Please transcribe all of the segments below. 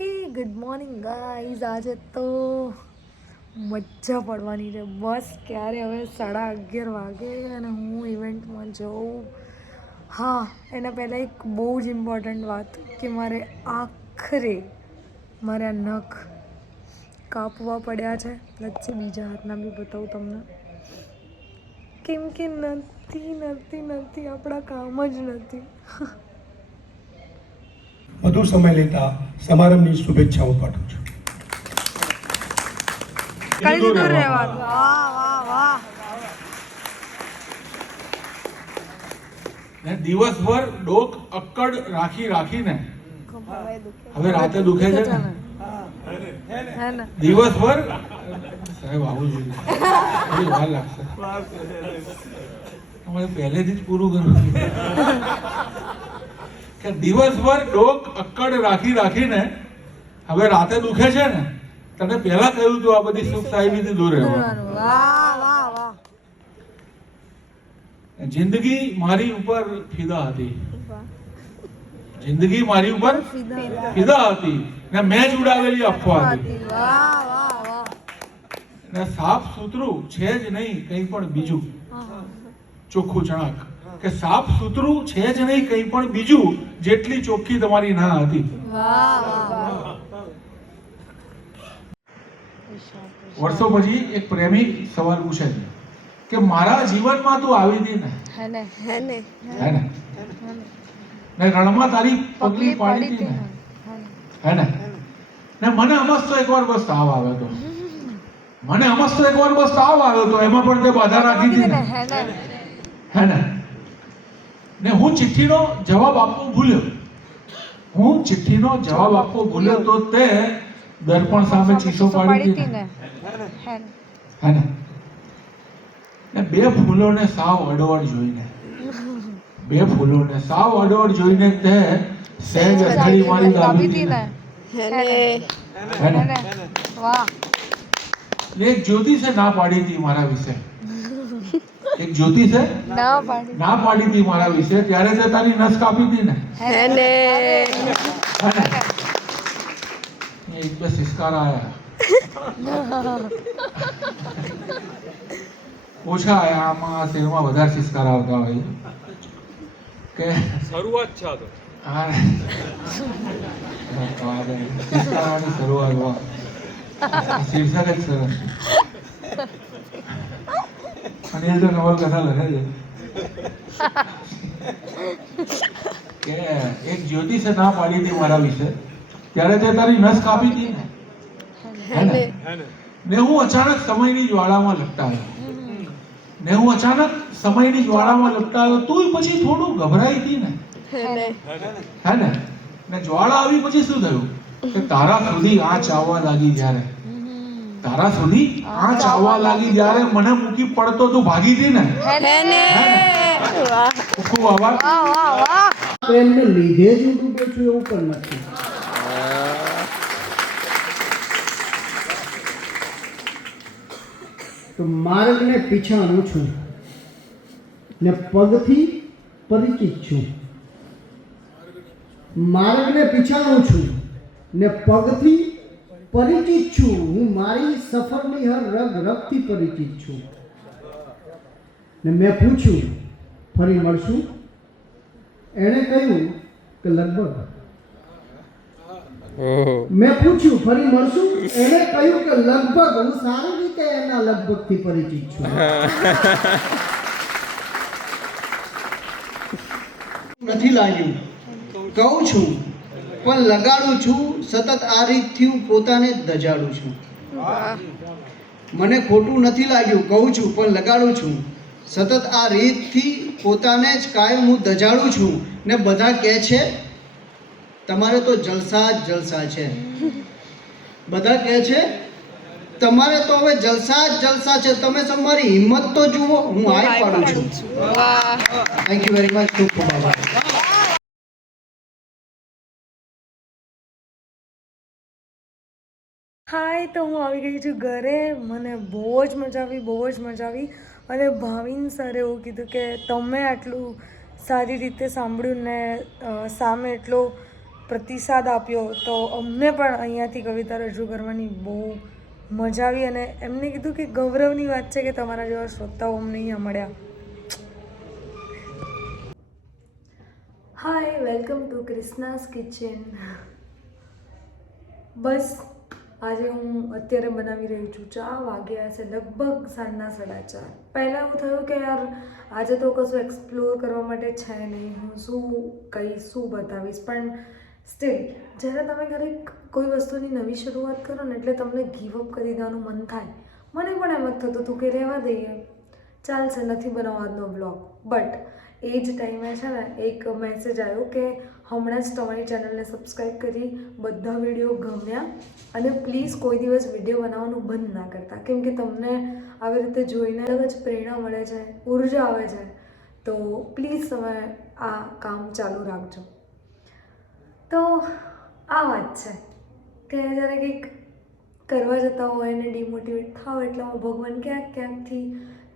હે good morning guys. આજે તો મજા પડવાની છે. બસ ક્યારે હવે 11:30 વાગે અને હું ઇવેન્ટમાં જાઉં. હા, એના પહેલાં એક બહુ જ ઇમ્પોર્ટન્ટ વાત કે મારે આખરે મારા નખ કાપવા પડ્યા છે. વચ્ચે બીજા હાથના બી બતાવું તમને, કેમ કે નથી આપણા કામ જ નથી. વધુ સમય લેતા સમારંભની શુભેચ્છાઓ પાઠવું છું. કરી દીધું રહેવાનું. વાહ વાહ વાહ. ને દિવસભર ડોક અક્કડ રાખીને હવે રાતે દુખે છે ને દિવસભર સાહેબ આવું જોઈએ. થોડી વાર લાગશે. તમારે પહેલેથી જ પૂરું કરવું કે દિવસભર ડોક અક્કડ રાખીને હવે રાતે દુખે છે ને. તને પહેલા કહ્યું હતું આ બધી સુખ સાહેબીથી દૂર રહેવાનું. વાહ વાહ વાહ. જિંદગી મારી ઉપર ફિદા હતી. જિંદગી મારી ઉપર ફિદા હતી ને મેં જ ઉડાવેલી અફવા હતી. વાહ વાહ વાહ. ને સાફ સુથરું છે જ નહીં કંઈ પણ બીજું. ચોખ્ખું ચણાક કે સાફ સુથરું છે જ નહીં કંઈ પણ બીજું જેટલી ચોખ્ખી તમારી ના હતી. વાહ વાહ. વર્ષો પછી એક પ્રેમી સવાલ પૂછે છે કે મારા જીવનમાં તું આવી હતી ને હે ને રણમાં તારી પગલી પાડી હતી ને હે ને મને અમસ્તો એકવાર બસ તાવ આવ્યો હતો. એમાં પણ તે બાધા રાખી હતી ને હે ને હું ચિઠ્ઠીનો જવાબ આપવો ભૂલ્યો તો તે દર્પણ સામે ચીસો પાડી હતી ને હે ને બે ફૂલોને સાવ અડોઅડ જોઈને તે સહેજ અથડી મારી દાબી હતી ને હે ને વાહ. એક જ્યોતિષે ના પાડી હતી મારા વિશે. ના પાડી હતી મારા વિશે ત્યારે તે તારી નસ કાપી હતી ને હે ને એક બે સિસ્કાર આયા ઓછા આયા. આમાં શેરમાં વધારે સિસ્કાર આવતા હોય કે શરૂઆત છે. હા સિસ્કારની શરૂઆત વાહ. શીર્ષક જ સરસ. અને એ તો નવલકથા લખે છે કે એક જ્યોતિષે ના પાડી હતી મારા વિશે ત્યારે તે તારી નસ કાપી હતી ને હું અચાનક સમયની જ્વાળામાં લપટાયો. તું પછી થોડું ગભરાઈ હતી ને હે ને જ્વાળા આવી પછી શું થયું કે તારા સુધી આંચ આવવા લાગી જ્યારે મને મૂકી પડતો તું ભાગી હતી ને ખૂબ આભાર. પ્રેમને લીધે જ હું ડૂબે છું એવું પણ નથી. તો માર્ગને પીછાણું છું ને પગથી પરિચિત છું. હું મારી સફરની હર રગથી પરિચિત છું. ને મેં પૂછ્યું ફરી મળશું. એણે કહ્યું કે લગભગ. હું સારી રીતે એના લગભગથી પરિચિત છું. નથી લાગ્યું કહું છું પણ લગાડું છું. સતત આ રીતથી હું પોતાને જ દજાડું છું. મને ખોટું નથી લાગ્યું કહું છું પણ લગાડું છું. સતત આ રીતથી પોતાને જ કાયમ હું દજાડું છું. ને બધા કહે છે તમારે તો જલસા જ જલસા છે. તમારે તો હવે જલસા જ જલસા છે. તમે તમારી હિંમત તો જુઓ. હું હાઈ પાડું છું. Thank you very much. ખૂબ ખૂબ આભાર. હાય, તો હું આવી ગઈ છું ઘરે. મને બહુ જ મજા આવી. અને ભાવિન સરે એવું કીધું કે તમે આટલું સારી રીતે સાંભળ્યું ને સામે એટલો પ્રતિસાદ આપ્યો તો અમને પણ અહીંયાથી કવિતા રજૂ કરવાની બહુ મજા આવી અને એમને કીધું કે ગૌરવની વાત છે કે તમારા જેવા શ્રોતાઓ અમને અહીંયા મળ્યા. હાય, વેલકમ ટુ ક્રિષ્નાસ કિચન. બસ આજે હું અત્યારે બનાવી રહી છું ચા. વાગ્યા છે લગભગ સાંજના 4:30. પહેલાં એવું થયું કે યાર આજે તો કશું એક્સપ્લોર કરવા માટે છે નહીં, હું શું કહીશ, શું બતાવીશ, પણ સ્ટીલ જ્યારે તમે ક્યારેક કોઈ વસ્તુની નવી શરૂઆત કરો ને એટલે તમને ગીવઅપ કરી દેવાનું મન થાય. મને પણ એમ જ થતું હતું કે રહેવા દઈએ, ચાલશે, નથી બનાવવાનો બ્લોગ. બટ એ જ ટાઈમે છે ને એક મેસેજ આવ્યો કે હમણાં જ તમારી ચેનલને સબસ્ક્રાઈબ કરી, બધા વિડીયો ગમ્યા અને પ્લીઝ કોઈ દિવસ વિડીયો બનાવવાનું બંધ ના કરતા, કેમ કે તમને આવી રીતે જોઈને અલગ જ પ્રેરણા મળે છે, ઉર્જા આવે છે. તો પ્લીઝ તમે આ કામ ચાલુ રાખજો. તો આ વાત છે કે જ્યારે કંઈક કરવા જતા હોય અને ડિમોટિવેટ થાવ એટલામાં ભગવાન ક્યાંક ક્યાંકથી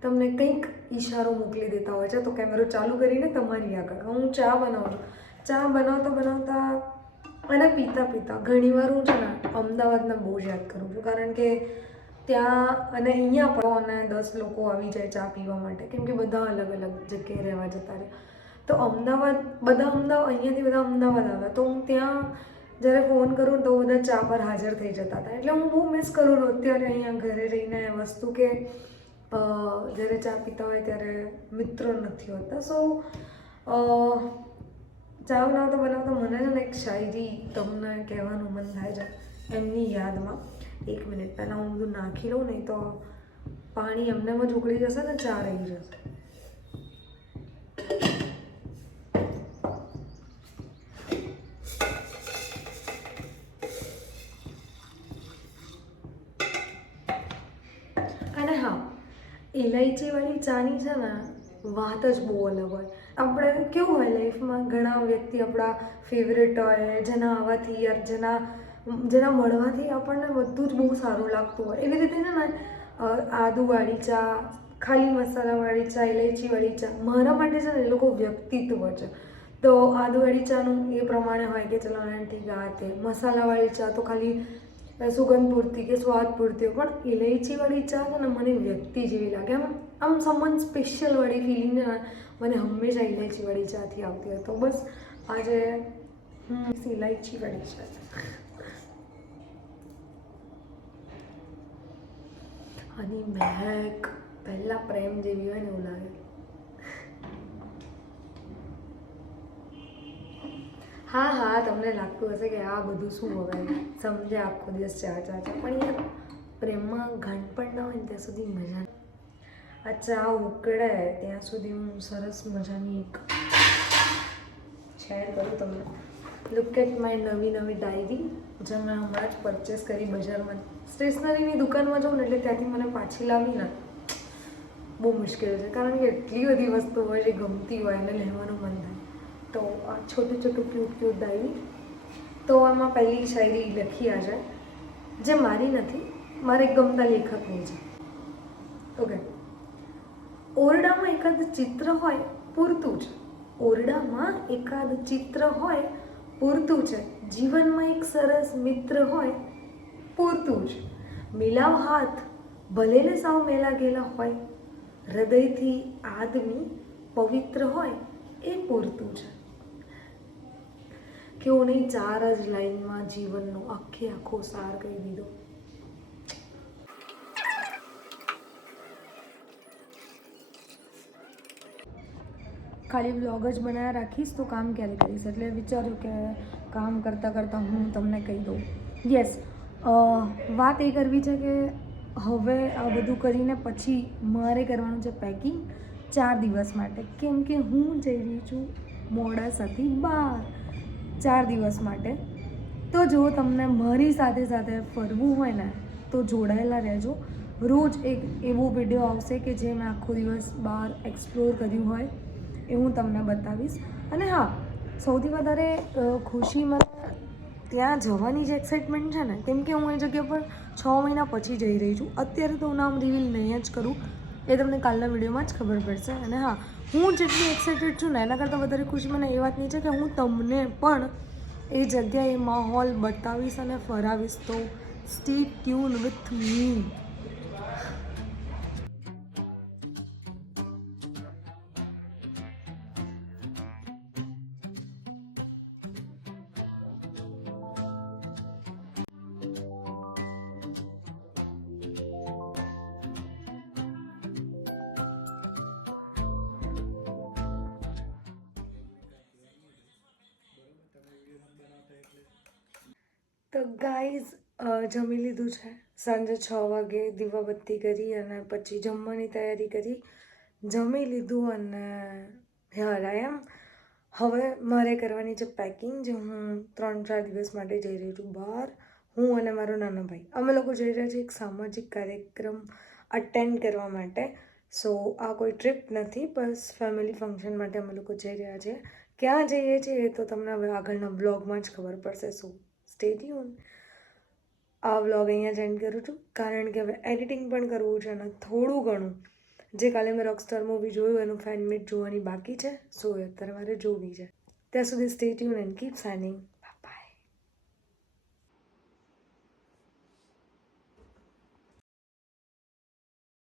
તમને કંઈક ઈશારો મોકલી દેતા હોય છે. તો કેમેરો ચાલુ કરીને તમારી આગળ હું ચા બનાવું. ચા બનાવતા અને પીતા ઘણીવાર હું છે ને અમદાવાદને બહુ જ યાદ કરું છું, કારણ કે ત્યાં અને અહીંયા પણ અને 10 લોકો આવી જાય ચા પીવા માટે, કેમ કે બધા અલગ અલગ જગ્યાએ રહેવા જતા રહે. તો અહીંયાથી બધા અમદાવાદ આવે તો હું ત્યાં જ્યારે ફોન કરું તો બધા ચા પર હાજર થઈ જતા હતા. એટલે હું બહુ મિસ કરું છું અત્યારે અહીંયા ઘરે રહીને એ વસ્તુ કે જ્યારે ચા પીતા હોય ત્યારે મિત્રો નથી હોતા. સો ચા બનાવતા મને છે ને એક શાયરી તમને કહેવાનું મન થાય છે એમની યાદમાં. 1 મિનિટ પહેલાં હું બધું નાખી લઉં, નહીં તો પાણી એમને જ ઉકળી જશે ને ચા રહી જશે. અને હા, ઇલાયચીવાળી ચાની છે ને વાત જ બહુ અલગ હોય. આપણે કેવું હોય લાઈફમાં ઘણા વ્યક્તિ આપણા ફેવરેટ હોય, જેના આવવાથી યાર જેના મળવાથી આપણને બધું જ બહુ સારું લાગતું હોય. એવી રીતે છે ને આદુવાળી ચા, ખાલી મસાલાવાળી ચા, ઇલાયચીવાળી ચા મારા માટે છે ને એ લોકો વ્યક્તિત્વ છે. તો આદુવાળી ચાનું એ પ્રમાણે હોય કે ચલો ઠીક આ તે, મસાલાવાળી ચા તો ખાલી સુગંધ પૂરતી કે સ્વાદ પૂરતી હોય, પણ ઇલાયચીવાળી ચા છે ને મને વ્યક્તિ જેવી લાગે. આમ સમવન સ્પેશિયલવાળી ફિલિંગ છે ને મને હંમેશા ઇલાયચીવાળી ચાથી આવતી હોય. તો બસ આજે ઇલાયચીવાળી ચા. આની મહેક પહેલાં પ્રેમ જેવી હોય ને એવું લાગે. હા, તમને લાગતું હશે કે આ બધું શું હવે સમજે આખો દિવસ ચા, પણ યાર પ્રેમમાં ગાંઠપણ ના હોય ને ત્યાં સુધી મજા. આ ચા ઉકળે ત્યાં સુધી હું સરસ મજાની એક શેર કરું તમને. લુક એટ માય નવી ડાયરી, જે મેં હમણાં જ પરચેસ કરી બજારમાં. સ્ટેશનરીની દુકાનમાં જાઉં ને એટલે ત્યાંથી મને પાછી લાવી ને બહુ મુશ્કેલ છે, કારણ કે એટલી બધી વસ્તુ હોય જે ગમતી હોય અને લેવાનું મન થાય. તો આ છોટું ક્યુટ ડાયરી. તો આમાં પહેલી શાયરી લખી આજે, જે મારી નથી, મારે ગમતા લેખકની છે. ઓકે. ઓરડામાં એકાદ ચિત્ર હોય પૂરતું છે. ઓરડામાં એકાદ ચિત્ર હોય પૂરતું છે. જીવનમાં એક સરસ મિત્ર હોય પૂરતું છે. મિલાવ હાથ ભલે ને સાવ મેલા ગયેલા હોય, હૃદયથી આદમી પવિત્ર હોય એ પૂરતું છે. કેવું નહીં, 4 જ લાઈનમાં જીવનનો આખો સાર કહી દીધો. ખાલી બ્લોગ જ બનાવ્યા રાખીશ તો કામ ક્યારે કરીશ, એટલે વિચાર્યું કે કામ કરતાં હું તમને કહી દઉં. યસ, વાત એ કરવી છે કે હવે આ બધું કરીને પછી મારે કરવાનું છે પેકિંગ 4 દિવસ માટે, કેમ કે હું જઈ રહી છું મોડાસાથી બહાર 4 દિવસ માટે. તો જો તમને મારી સાથે ફરવું હોય ને તો જોડાયેલા રહેજો. રોજ એક એવો વિડીયો આવશે કે જે મેં આખો દિવસ બહાર એક્સપ્લોર કર્યું હોય એ હું તમને બતાવીશ. અને હા, સૌથી વધારે ખુશી મને ત્યાં જવાની જે એક્સાઇટમેન્ટ છે ને, કેમ કે હું એ જગ્યા પર 6 મહિના પછી જઈ રહી છું. અત્યારે તો હું નામ રિવીલ નહીં જ કરું, એ તમને કાલના વિડીયોમાં જ ખબર પડશે. અને હા, હું જેટલી એક્સાઇટેડ છું ને એના કરતાં વધારે ખુશી મને એ વાતની છે કે હું તમને પણ એ જગ્યા એ માહોલ બતાવીશ અને ફરાવીશ, તો સ્ટે ટ્યુન વિથ મી. તો ગાઈઝ જમી લીધું છે. સાંજે 6 વાગે દીવાબત્તી કરી અને પછી જમવાની તૈયારી કરી. જમી લીધું અને હિયર આઈ એમ. હવે મારે કરવાની છે પેકિંગ, જે હું 3-4 દિવસ માટે જઈ રહી છું બહાર. હું અને મારો નાનો ભાઈ અમે લોકો જઈ રહ્યા છીએ એક સામાજિક કાર્યક્રમ અટેન્ડ કરવા માટે. સો આ કોઈ ટ્રીપ નથી, બસ ફેમિલી ફંક્શન માટે અમે લોકો જઈ રહ્યા છીએ. ક્યાં જઈએ છીએ એ તો તમને હવે આગળના બ્લોગમાં જ ખબર પડશે. સો સ્ટે ટ્યુન. આ વ્લોગ અહીંયા જ એન્ડ કરું છું, કારણ કે હવે એડિટિંગ પણ કરવું છે અને થોડું ઘણું જે કાલે મેં રોકસ્ટાર મૂવી જોયું એનું ફેન મીટ જોવાની બાકી છે. સો એ અત્યારે મારે જોવી છે. ત્યાં સુધી stay tune and keep signing.